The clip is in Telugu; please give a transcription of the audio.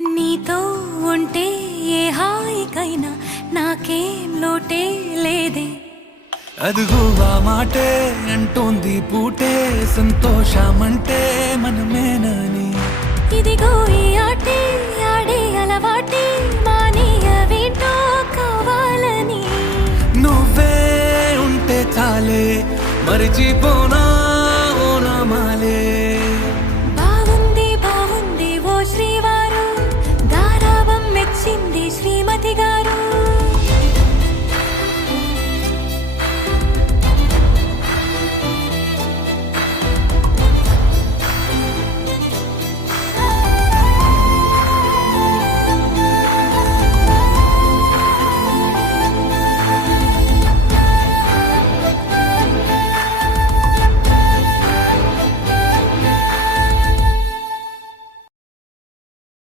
నీతో ఉంటే ఏ హాయికైనా నాకేం లోటే లేదే. అదుగు ఆ మాటే అంటోంది పూటే సంతోషమంటే మనమేనని. ఇదిగో ఈ ఆటే ఆడే అలవాటే మానేయవేంటో కావాలని. నువ్వే ఉంటే చాలే మరిచిపో